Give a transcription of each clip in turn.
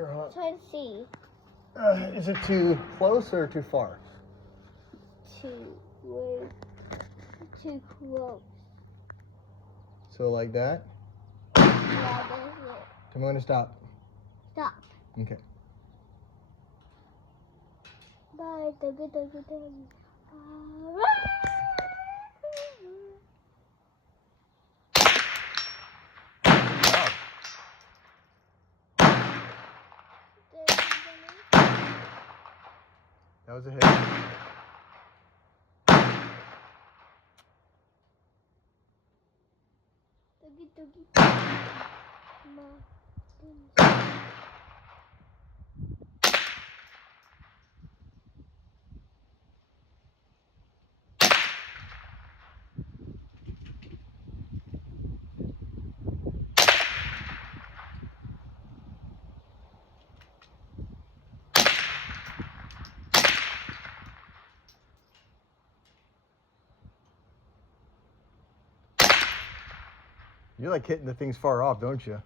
Here, huh? Try to see. Is it too close or too far? Too close. So like that? Yeah, that's it. Tell me when to stop. Stop. Okay. Bye. Doggy. That was a hit. Doggy. You like hitting the things far off, don't you?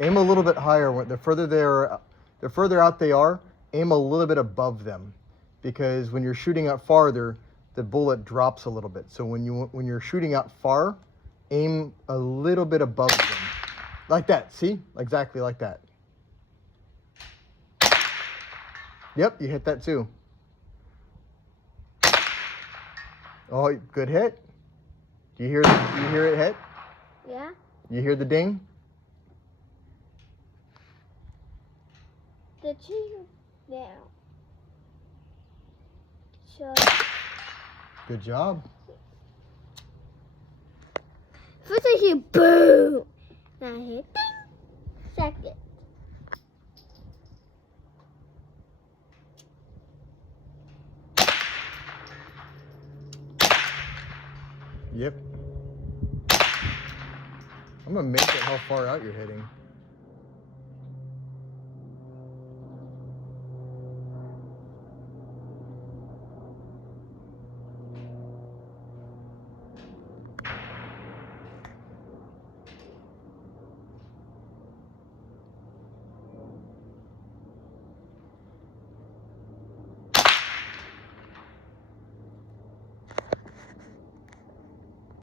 Aim a little bit higher. The further out they are, aim a little bit above them, because when you're shooting out farther, the bullet drops a little bit. So when you're shooting out far, aim a little bit above them, like that. See, exactly like that. Yep, you hit that too. Oh, good hit. Do you hear it hit? Yeah. You hear the ding? The tree down. So. Good job. First I hear boom. Now I hear ding. Second. Yep. I'm gonna make it how far out you're hitting.